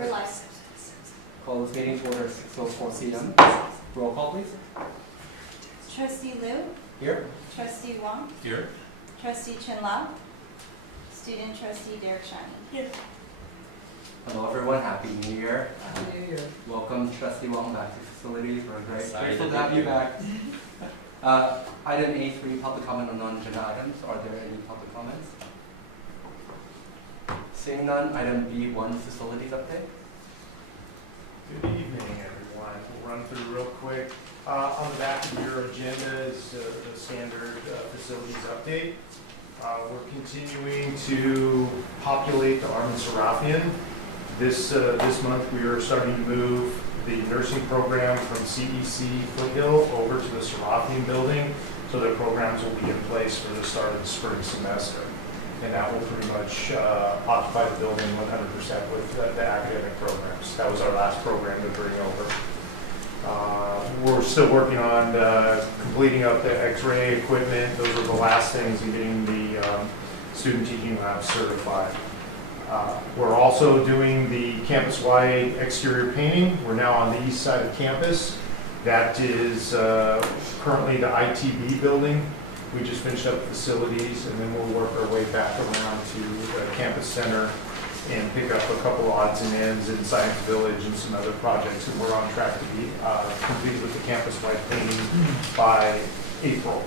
We're live. Call this meeting to order at 6:04 p.m. Roll call, please. Trustee Liu, Here. Trustee Wong, Here. Trustee Chen Lao, Student Trustee Derek Shannon. Here. Hello, everyone. Happy New Year. Happy New Year. Welcome, Trustee Wong, back to facilities. We're Excited grateful to have you back. Item A3, public comment on non-agenda items. Are there any public comments? Seeing none. Item B1, facilities update. Good evening, everyone. We'll run through real quick. On the back of your agenda is the standard facilities update. We're continuing to populate the Armin Serafian. This month we are starting to move the nursing program from CEC Foothill over to the Serafian building, so their programs will be in place for the start of the spring semester. And that will pretty much occupy the building 100% with the academic programs. That was our last program to bring over. We're still working on completing up the X-ray equipment. Those are the last things in getting the student teaching lab certified. We're also doing the campus-wide exterior painting. We're now on the east side of campus. That is currently the ITB building. We just finished up facilities, and then we'll work our way back around to the campus center and pick up a couple odds and ends in Science Village and some other projects. And we're on track to be complete with the campus-wide painting by April.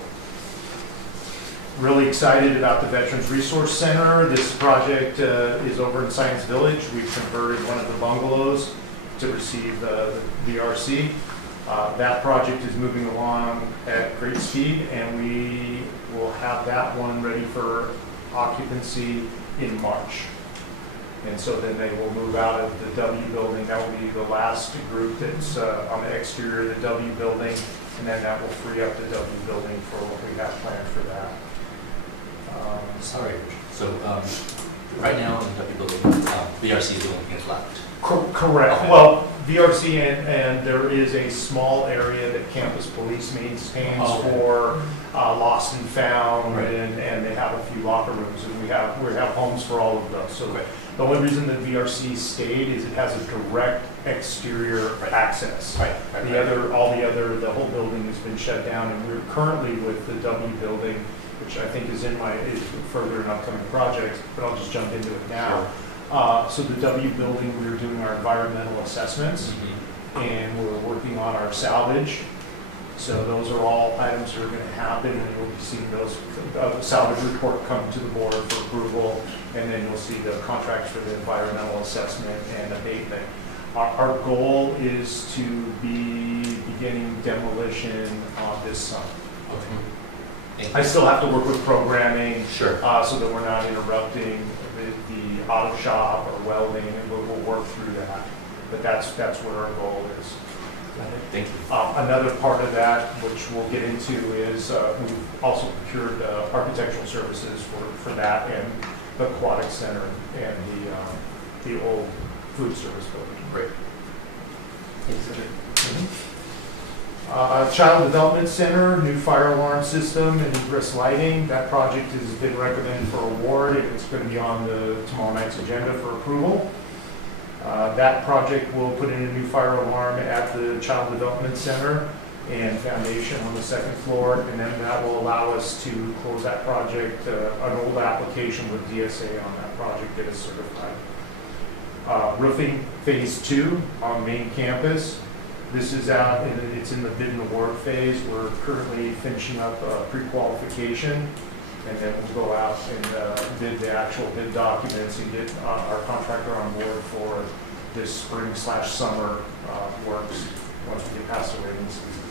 Really excited about the Veterans Resource Center. This project is over in Science Village. We've converted one of the bungalows to receive the VRC. That project is moving along at great speed, and we will have that one ready for occupancy in March. And so then they will move out of the W building. That will be the last group that's on the exterior of the W building, and then that will free up the W building for what we have planned for that. Sorry. So right now in the W building, VRC is the only thing that's left. Correct. Okay. Well, VRC and there is a small area that campus police maintains for lost and found, Right. and they have a few locker rooms, and we have homes for all of those. So the only reason that VRC stayed is it has a direct exterior access. Right. The whole building has been shut down, and we're currently with the W building, which I think is further in upcoming projects, but I'll just jump into it now. So the W building, we're doing our environmental assessments, and we're working on our salvage. So those are all items that are going to happen, and you'll be seeing those salvage report come to the board for approval, and then you'll see the contracts for the environmental assessment and abatement. Our goal is to be beginning demolition this summer. Okay. I still have to work with programming, Sure. so that we're not interrupting the auto shop or welding, and we'll work through that. But that's what our goal is. Thank you. Another part of that, which we'll get into, is we've also procured architectural services for that and the aquatic center and the old food service building. Great. Child Development Center, new fire alarm system and egress lighting. That project has been recommended for award, and it's going to be on tomorrow night's agenda for approval. That project will put in a new fire alarm at the Child Development Center and foundation on the second floor, and then that will allow us to close that project, an old application with DSA on that project, get it certified. Roofing Phase 2 on main campus. This is out, and it's in the bid and award phase. We're currently finishing up pre-qualification, and then we'll go out and bid the actual bid documents and get our contractor on board for this spring/summer works once we get past the rainy season.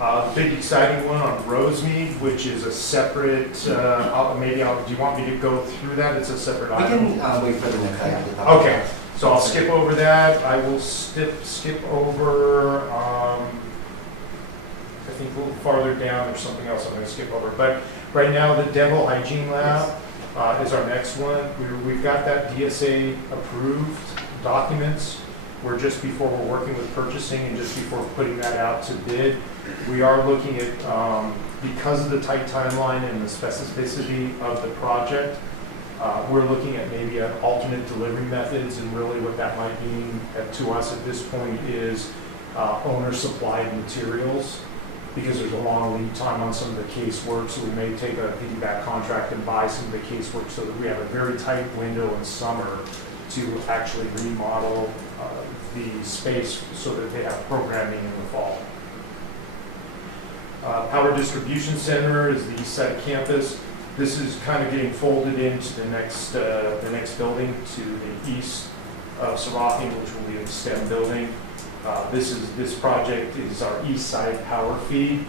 The big exciting one on Rosemead, which is a separate, do you want me to go through that? It's a separate We item. can wait for the next item to talk. Okay. So I'll skip over that. I will skip over, I think a little farther down, there's something else I'm going to skip over. But right now, the dental hygiene lab is our next one. We've got that DSA approved documents. We're working with purchasing and just before putting that out to bid. We are looking at, because of the tight timeline and the specificity of the project, We're looking at maybe an alternate delivery methods, and really what that might mean to us at this point is owner-supplied materials, because there's a long lead time on some of the casework, so we may take a piggyback contract and buy some of the casework so that we have a very tight window in summer to actually remodel the space so that they have programming in the fall. Power Distribution Center is the east side of campus. This is kind of getting folded into the next building to the east of Seraphim, which will be a STEM building. This project is our east side power feed,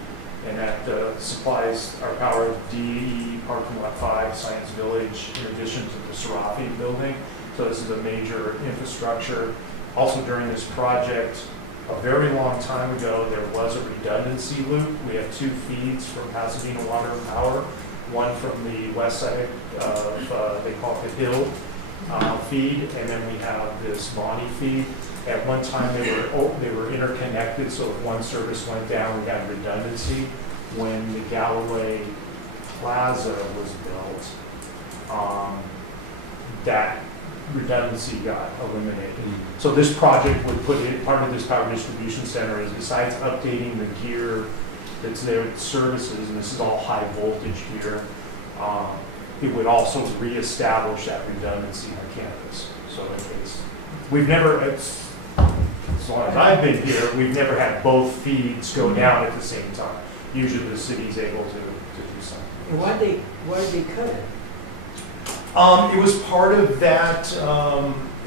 and that supplies our power to DE, Parking Lot 5, Science Village, in addition to the Seraphim building. So this is a major infrastructure. Also during this project, a very long time ago, there was a redundancy loop. We have two feeds from Pasadena Water and Power, one from the west side of, they call it the Hill feed, and then we have this Bonnie feed. At one time, they were interconnected, so if one service went down, we had redundancy. When the Galloway Plaza was built, that redundancy got eliminated. So this project would put in, part of this power distribution center is, besides updating the gear that's there with services, and this is all high voltage gear, it would also reestablish that redundancy on campus. So we've never, as long as I've been here, we've never had both feeds go down at the same time. Usually the city's able to do something. Why did they cut it? It was part of that,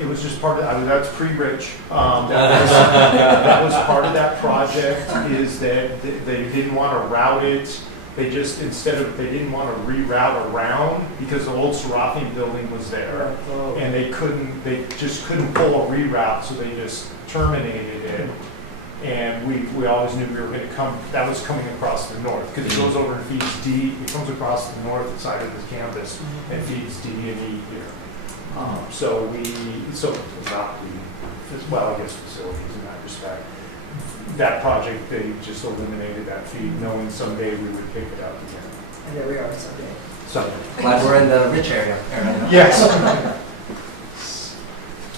it was just part of, that's pre-Rich. That was part of that project, is that they didn't want to route it. They just, they didn't want to reroute around, because the old Seraphim building was there. And they just couldn't pull a reroute, so they just terminated it. And we always knew we were going to come, that was coming across the north, because it goes over and feeds D, it comes across the north side of the campus and feeds D and E here. So not well, I guess facilities in that respect. That project, they just eliminated that feed, knowing someday we would pick it up again. And there we are someday. So, Glad we're in the rich area. yes.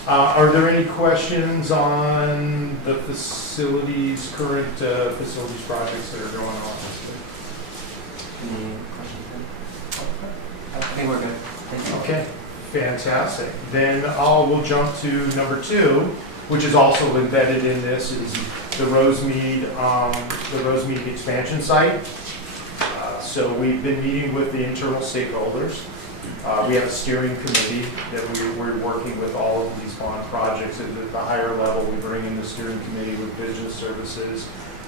Are there any questions on the facilities, current facilities projects that are going on? Any questions? I think we're good. Thank you. Okay, fantastic. Then we'll jump to number 2, which is also embedded in this, is the Rosemead expansion site. So we've been meeting with the internal stakeholders. We have a steering committee that we're working with all of these bond projects. At the higher level, we bring in the steering committee with business services,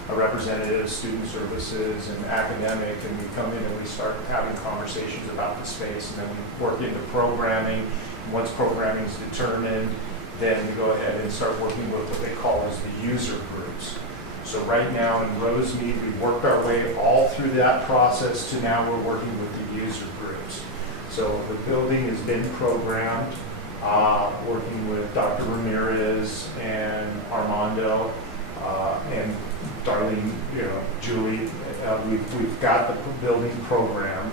a representative of student services, and academic, and we come in and we start having conversations about the space, and then we work into programming. And once programming is determined, then we go ahead and start working with what they call as the user groups. So right now in Rosemead, we've worked our way all through that process to now we're working with the user groups. So the building has been programmed, working with Dr. Ramirez and Armando and Darlene, Julie. We've got the building programmed.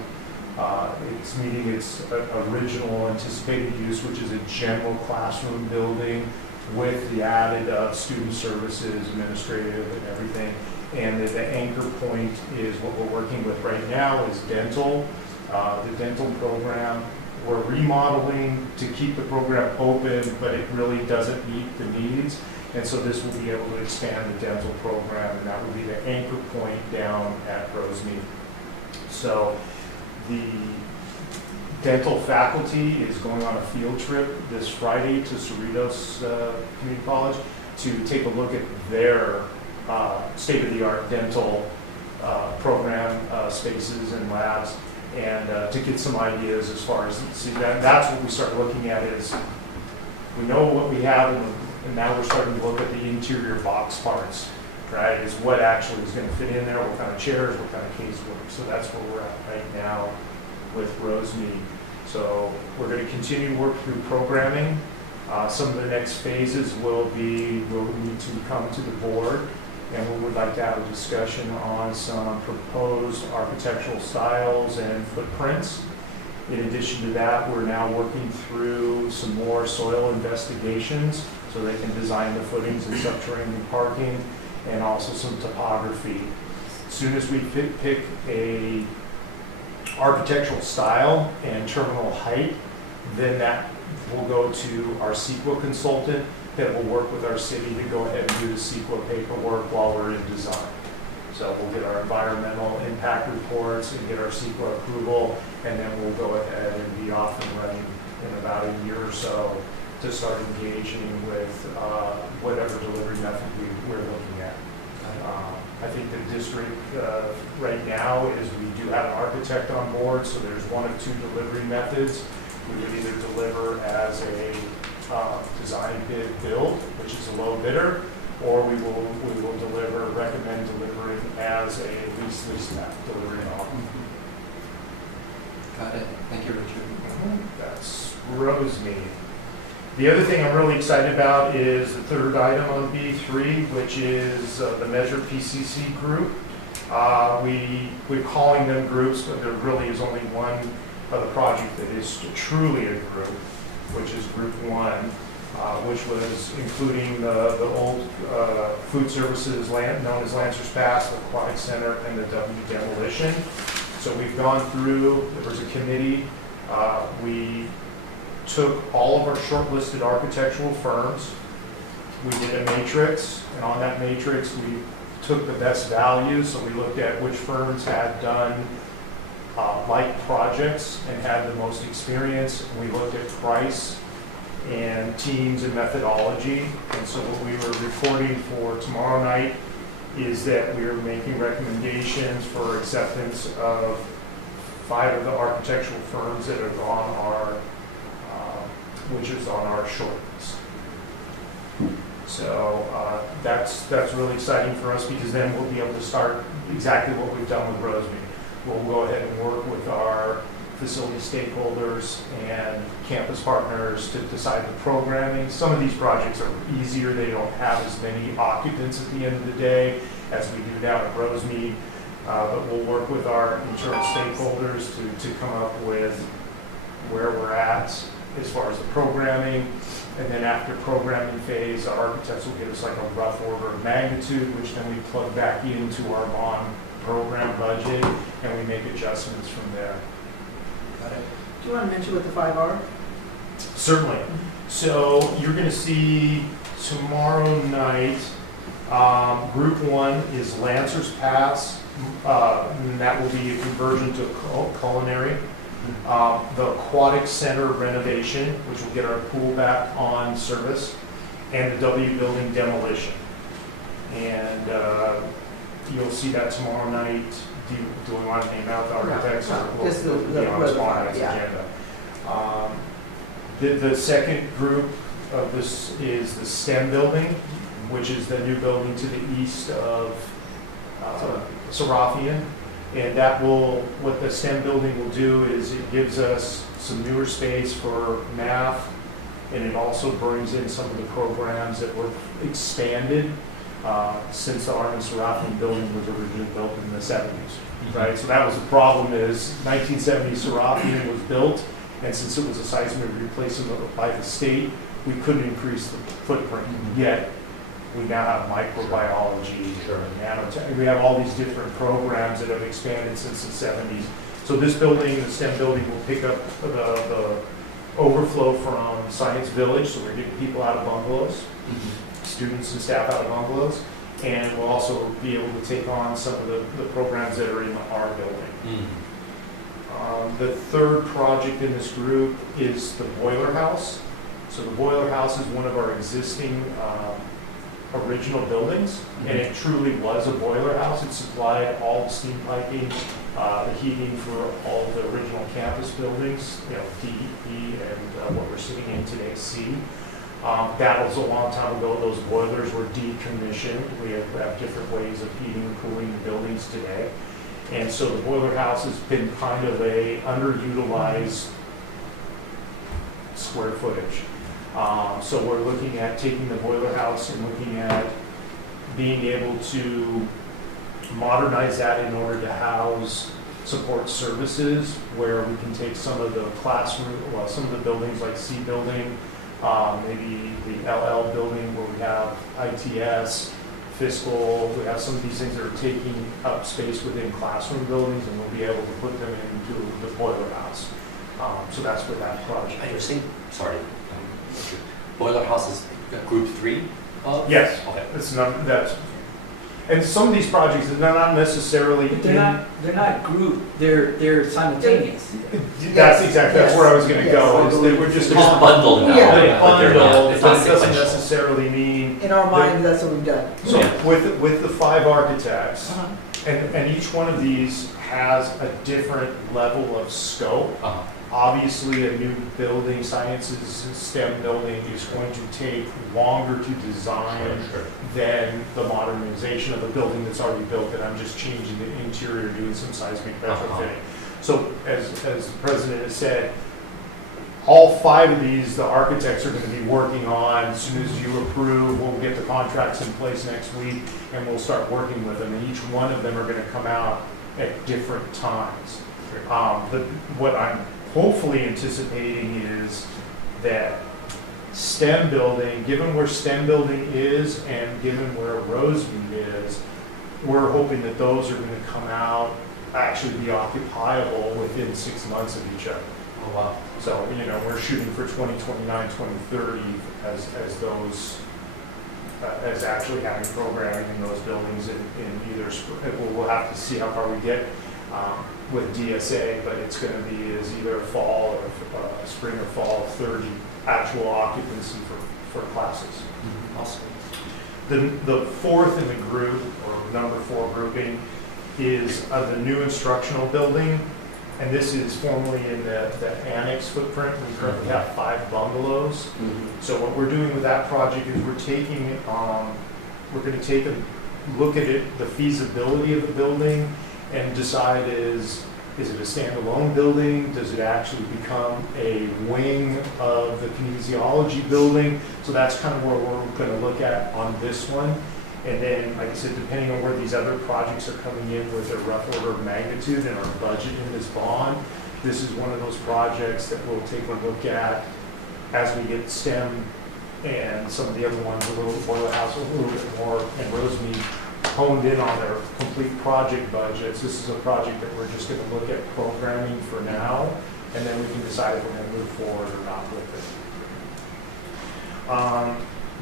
It's meeting its original anticipated use, which is a general classroom building with the added student services, administrative, and everything. And the anchor point is what we're working with right now is dental. The dental program, we're remodeling to keep the program open, but it really doesn't meet the needs. And so this will be able to expand the dental program, and that will be the anchor point down at Rosemead. So the dental faculty is going on a field trip this Friday to Cerritos Community College to take a look at their state-of-the-art dental program spaces and labs, and to get some ideas as far as, that's what we start looking at is, we know what we have, and now we're starting to look at the interior box parts, right? Is what actually is going to fit in there, what kind of chairs, what kind of casework. So that's where we're at right now with Rosemead. So we're going to continue to work through programming. Some of the next phases will need to come to the board, and we would like to have a discussion on some proposed architectural styles and footprints. In addition to that, we're now working through some more soil investigations so they can design the footings and subterranean parking and also some topography. As soon as we pick a architectural style and terminal height, then that will go to our CEQA consultant that will work with our city to go ahead and do the CEQA paperwork while we're in design. So we'll get our environmental impact reports and get our CEQA approval, and then we'll go ahead and be off and running in about a year or so to start engaging with whatever delivery method we're looking at. I think the district right now is we do have an architect on board, so there's one of two delivery methods. We would either deliver as a design bid build, which is a low bidder, or we will recommend delivering as a lease back delivery model. Got it. Thank you, Richard. That's Rosemead. The other thing I'm really excited about is the third item on B3, which is the Measure PCC group. We're calling them groups, but there really is only one of the project that is truly a group, which is Group 1, which was including the old food services known as Lancers Pass, the Aquatic Center, and the W demolition. So we've gone through, there was a committee, we took all of our shortlisted architectural firms, we did a matrix, and on that matrix we took the best values, so we looked at which firms had done like projects and had the most experience. We looked at price and teams and methodology, and so what we were reporting for tomorrow night is that we are making recommendations for acceptance of 5 of the architectural firms that are on our, which is on our short list. So that's really exciting for us, because then we'll be able to start exactly what we've done with Rosemead. We'll go ahead and work with our facility stakeholders and campus partners to decide the programming. Some of these projects are easier. They don't have as many occupants at the end of the day as we do down at Rosemead. But we'll work with our internal stakeholders to come up with where we're at as far as the programming. And then after programming phase, our architects will give us like a rough order of magnitude, which then we plug back into our bond program budget, and we make adjustments from there. Got it. Do you want to mention what the 5 are? Certainly. So you're going to see tomorrow night, Group 1 is Lancers Pass, and that will be a conversion to culinary. The Aquatic Center renovation, which will get our pool back on service, and the W building demolition. And you'll see that tomorrow night. Do we want to name out the architects? No, Or just we'll the be on tomorrow night's yeah. agenda. The second group of this is the STEM building, which is the new building to the east of Serafian. And that will, what the STEM building will do is it gives us some newer space for math, and it also brings in some of the programs that were expanded since the Armin Serafian building was originally built in the 70s, right? So that was the problem, is 1970 Serafian was built, and since it was a seismic replacement by the state, we couldn't increase the footprint. Yet we now have microbiology, nanotech. We have all these different programs that have expanded since the 70s. So this building, the STEM building, will pick up the overflow from Science Village, so we're getting people out of bungalows, students and staff out of bungalows, and we'll also be able to take on some of the programs that are in our building. The third project in this group is the boiler house. So the boiler house is one of our existing original buildings, and it truly was a boiler house. It supplied all the steam piping, the heating for all the original campus buildings, you know, DEP and what we're sitting in today, C. That was a long time ago. Those boilers were decommissioned. We have different ways of heating and cooling the buildings today. And so the boiler house has been kind of a underutilized square footage. So we're looking at taking the boiler house and looking at being able to modernize that in order to house support services, where we can take some of the classroom, well, some of the buildings like C building, maybe the LL building where we have ITS, fiscal, we have some of these things that are taking up space within classroom buildings, and we'll be able to put them into the boiler house. So that's what that project And you're is. saying, sorry, boiler house is group 3? Yes, Okay. it's not, that's, and some of these projects, they're not necessarily But in. they're not grouped, they're simultaneous. That's exactly, that's where I was gonna go, is that we're just. It's just bundled now. Yeah. But they're not, Bundled, it's but not it doesn't sequential. necessarily mean, In our mind, that's what we've done. so Yeah. with the 5 architects, Uh-huh. and each one of these has a different level of scope. Uh-huh. Obviously, a new building, sciences STEM building is going to take longer to design Sure. than the modernization of a building that's already built, and I'm just changing the interior, doing some seismic retrofitting. So as the president has said, all 5 of these, the architects are gonna be working on. As soon as you approve, we'll get the contracts in place next week, and we'll start working with them, and each one of them are gonna come out at different times. What I'm hopefully anticipating is that STEM building, given where STEM building is and given where Rosemead is, we're hoping that those are gonna come out, actually be occupiable within 6 months of each other. Oh, wow. So, you know, we're shooting for 2029, 2030 as those, as actually having programming in those buildings in either, we'll have to see how far we get with DSA, but it's gonna be as either fall or spring or fall 30 actual occupancy for classes. Awesome. The 4th in the group, or number 4 grouping, is the new instructional building. And this is formerly in the annex footprint. We currently have 5 bungalows. So what we're doing with that project is we're going to take a look at it, the feasibility of the building, and decide is it a standalone building? Does it actually become a wing of the kinesiology building? So that's kind of where we're going to look at on this one. And then, like I said, depending on where these other projects are coming in with their rough order of magnitude and our budget in this bond, this is one of those projects that we'll take a look at as we get STEM and some of the other ones, a little boiler house, a little bit more, and Rosemead honed in on their complete project budgets. This is a project that we're just gonna look at programming for now, and then we can decide if we're gonna move forward or not with it.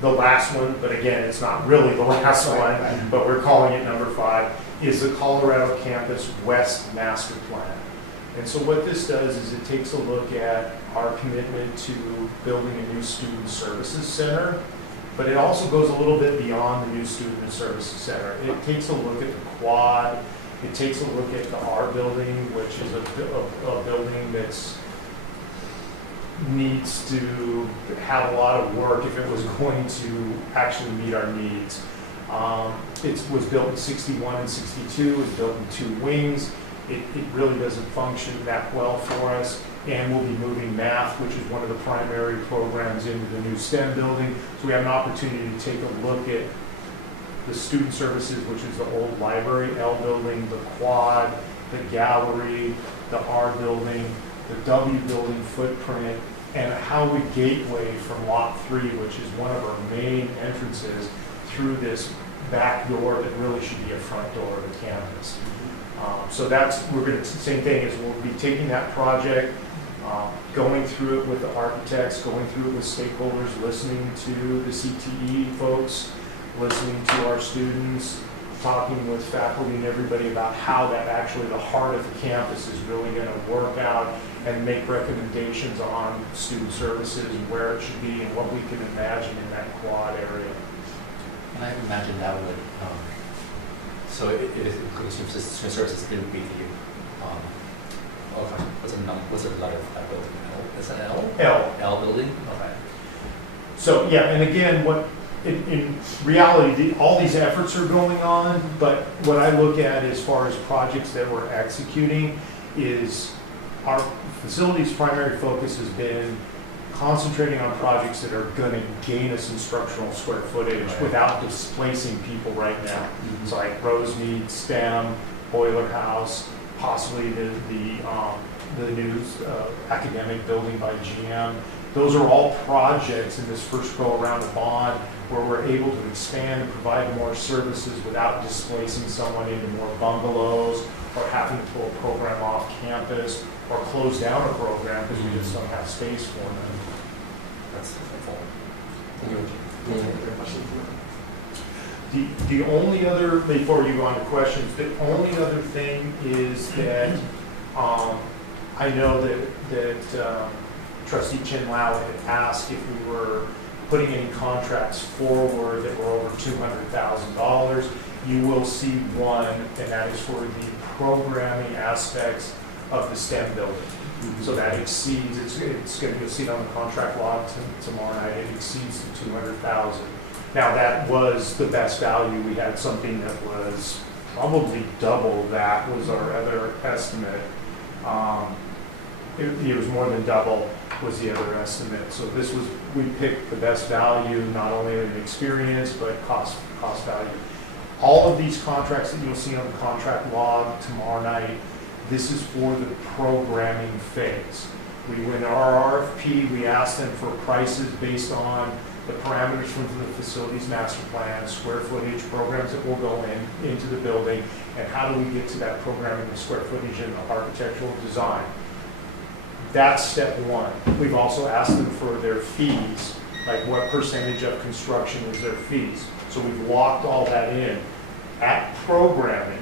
The last one, but again, it's not really the last one, but we're calling it number 5, is the Colorado Campus West Master Plan. And so what this does is it takes a look at our commitment to building a new student services center, but it also goes a little bit beyond the new student services center. It takes a look at the quad, it takes a look at the R building, which is a building that's needs to have a lot of work if it was going to actually meet our needs. It was built in 61 and 62, it was built in 2 wings. It really doesn't function that well for us, and we'll be moving math, which is one of the primary programs, into the new STEM building. So we have an opportunity to take a look at the student services, which is the old library L building, the quad, the gallery, the R building, the W building footprint, and how we gateway from lot 3, which is one of our main entrances, through this back door that really should be a front door of the campus. So same thing is we'll be taking that project, going through it with the architects, going through it with stakeholders, listening to the CTE folks, listening to our students, talking with faculty and everybody about how that actually the heart of the campus is really going to work out, and make recommendations on student services and where it should be and what we can imagine in that quad area. And I imagine that would, so it is student services didn't beat you. Okay, what's the letter of that building? L? Is that L? L. L building? Okay. So, yeah, and again, in reality, all these efforts are going on, but what I look at as far as projects that we're executing is our facility's primary focus has been concentrating on projects that are going to gain us instructional square footage without displacing people right now. So like Rosemead, STEM, Boiler House, possibly the new academic building by GM. Those are all projects in this first go around of bond where we're able to expand and provide more services without displacing someone into more bungalows or having to pull a program off campus or close down a program because we just don't have space for them. That's helpful. Thank you. Any other questions? The only other, before you go on to questions, the only other thing is that I know that Trustee Chin Lau had asked if we were putting any contracts forward that were over $200,000. You will see one, and that is for the programming aspects of the STEM building. So that exceeds, it's going to be seen on the contract log tomorrow night, it exceeds the 200,000. Now that was the best value. We had something that was probably double that was our other estimate. It was more than double was the other estimate. So this was, we picked the best value, not only in experience, but cost value. All of these contracts that you'll see on the contract log tomorrow night, this is for the programming phase. We went our RFP, we asked them for prices based on the parameters from the facilities master plan, square footage, programs that will go into the building, and how do we get to that programming, the square footage and the architectural design. That's step one. We've also asked them for their fees, like what percentage of construction is their fees. So we've locked all that in. At programming,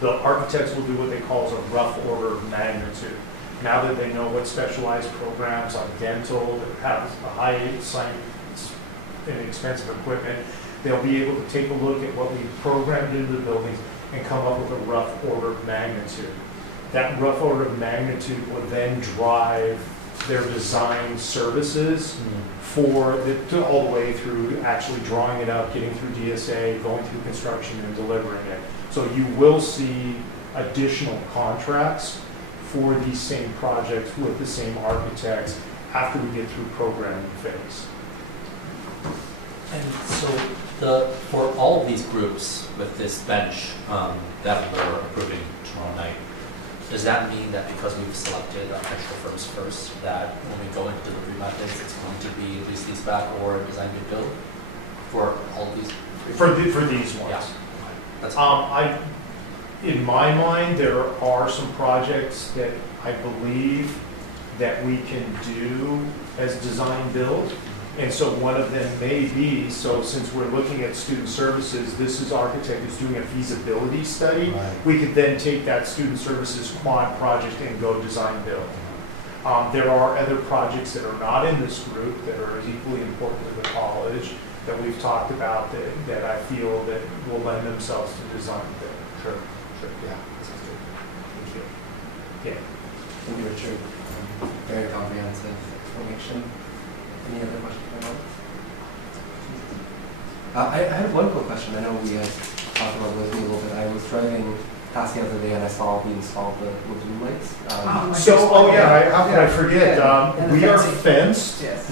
the architects will do what they call a rough order of magnitude. Now that they know what specialized programs on dental that have a high science and expensive equipment, they'll be able to take a look at what we programmed into the buildings and come up with a rough order of magnitude. That rough order of magnitude will then drive their design services for all the way through actually drawing it up, getting through DSA, going through construction and delivering it. So you will see additional contracts for these same projects with the same architects after we get through programming phase. And so for all of these groups with this bench that we're approving tomorrow night, does that mean that because we've selected architectural firms first, that when we go into delivery methods, it's going to be lease lease back or design bid build for all of these? For these ones. Yeah. That's In my mind, there are some projects that I believe that we can do as design build. And so one of them may be, so since we're looking at student services, this is architect is doing a feasibility study. Right. We could then take that student services quad project and go design build. There are other projects that are not in this group that are equally important to the college that we've talked about that I feel that will lend themselves to design build. Sure, yeah, that sounds good. Thank you. Yeah. Thank you, Richard. Very comprehensive explanation. Any other questions? I have one quick question. I know we had talked about this a little bit. I was driving past the other day and I saw we installed the blue lights. Oh, How could I forget? And We the are fencing. fenced. Yes.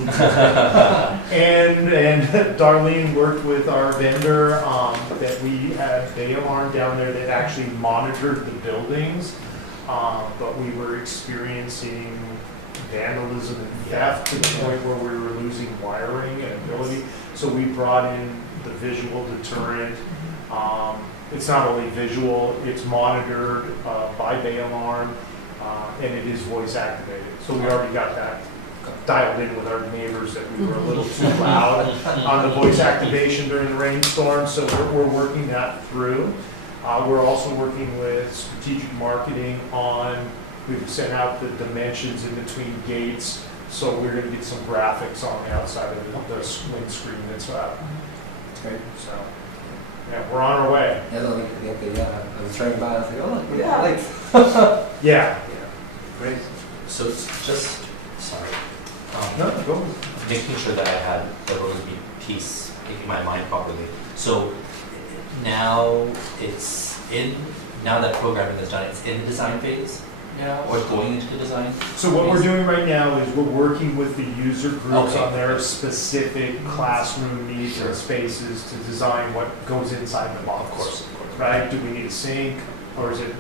And Darlene worked with our vendor that we had Bay Alarm down there that actually monitored the buildings. But we were experiencing vandalism and theft to the point where we were losing wiring and ability. So we brought in the visual deterrent. It's not only visual, it's monitored by Bay Alarm, and it is voice activated. So we already got that dialed in with our neighbors that we were a little too loud on the voice activation during the rainstorm. So we're working that through. We're also working with strategic marketing on, we've sent out the dimensions in between gates. So we're going to get some graphics on the outside of the windscreen that's up. Great. So, yeah, we're on our way. Yeah, I was driving by and I was like, oh, look, Yeah. lights. Yeah. Great. So it's just, sorry, No, go. making sure that I had the Roseby piece in my mind properly. So now now that programming is done, it's in the design phase now, or going into the design? So what we're doing right now is we're working with the user groups Okay. on their specific classroom needs Sure. and spaces to design what goes inside the box. Of course. Right? Do we need a sink? or is it,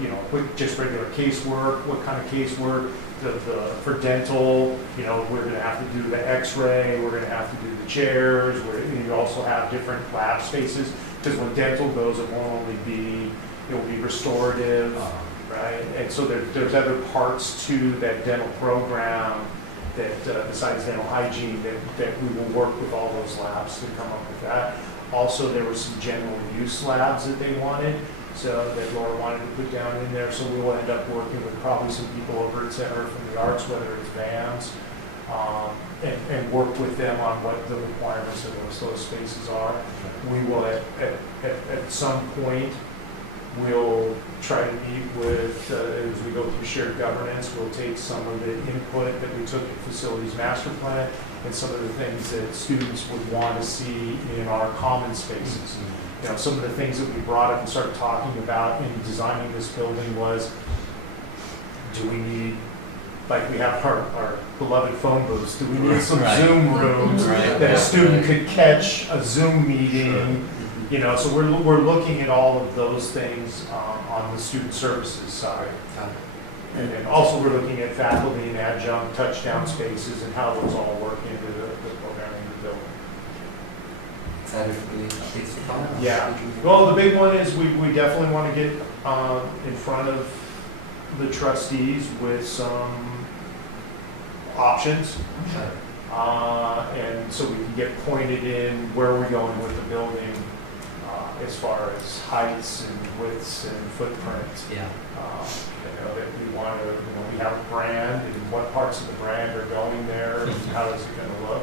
just regular casework? What kind of casework? For dental, we're gonna have to do the x-ray, we're gonna have to do the chairs, you also have different lab spaces, because when dental goes, it won't only be, it will be restorative, right? And so there's other parts to that dental program that, besides dental hygiene, that we will work with all those labs to come up with that. Also, there were some general use labs that they wanted, so that Laura wanted to put down in there, so we will end up working with probably some people over at Center for the Arts, whether it's bands, and work with them on what the requirements of those spaces are. We will, at some point, we'll try to meet with, as we go through shared governance, we'll take some of the input that we took in facilities master plan and some of the things that students would want to see in our common spaces. Some of the things that we brought up and started talking about in designing this building was, do we need, like we have our beloved phone booths, do we need some Zoom rooms that a student could catch a Zoom meeting? So we're looking at all of those things on the student services side. And then also we're looking at faculty and adjunct touchdown spaces and how those all work into the programming of the building. Excited for the updates to come. Yeah. Well, the big one is we definitely want to get in front of the trustees with some options. And so we can get pointed in where we're going with the building as far as heights and widths and footprint. Yeah. That we want to, we have a brand and what parts of the brand are going there and how is it going to look.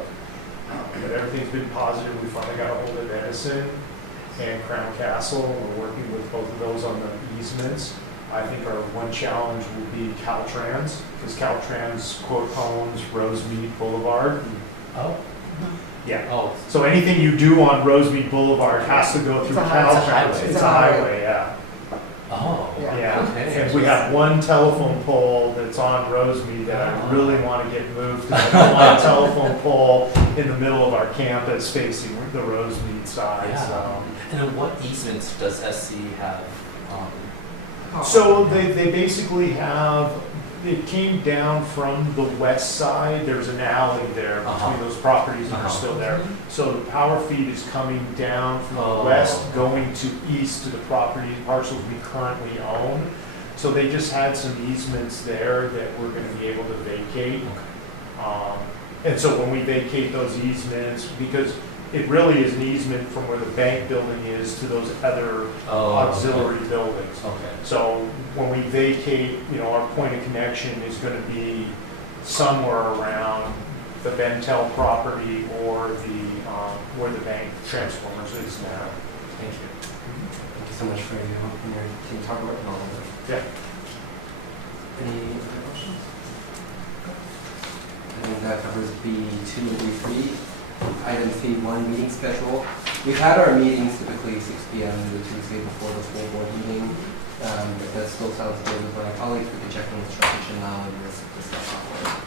But everything's been positive. We finally got a hold of Edison and Crown Castle, and we're working with both of those on the easements. I think our one challenge will be Caltrans, because Caltrans, quote, owns Rosemead Boulevard. Oh. Yeah. Oh. So anything you do on Rosemead Boulevard has to go through It's a highway. Caltrans. It's a highway. Yeah. Oh. Yeah. Okay. And we have one telephone pole that's on Rosemead that I really want to get moved, because I don't want a telephone pole in the middle of our campus facing the Rosemead side, Yeah. so. And then what easements does SC have? So they basically have, it came down from the west side, there's an alley there between those properties that are still there. So the power feed is coming down from the west, going to east to the property parcels we currently own. So they just had some easements there that we're going to be able to vacate. And so when we vacate those easements, because it really is an easement from where the bank building is to those other auxiliary buildings. Okay. So when we vacate, our point of connection is going to be somewhere around the Bentel property or where the bank transformers is now. Thank you. Thank you so much for your help and your team talk about all of it. Yeah. Any other questions? I think that covers B2 and B3. Item C1, meeting schedule. We've had our meetings typically 6 p.m. the Tuesday before the full board meeting. If that still sounds good with my colleagues, we can check in with Trustee now and discuss that.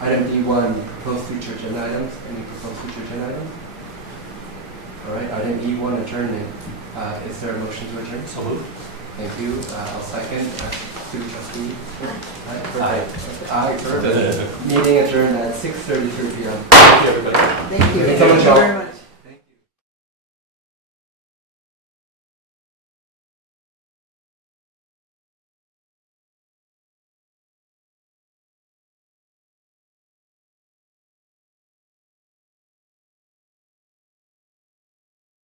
Item D1, proposed future agenda items. Any proposed future agenda items? All right, item E1, adjournment. Is there a motion to adjourn? So moved. Thank you. I'll second. Student trustee. Aye. Aye, perfect. Meeting adjourned at 6:33 p.m. Thank you, everybody. Thank you. Thank you so much, very y'all. much.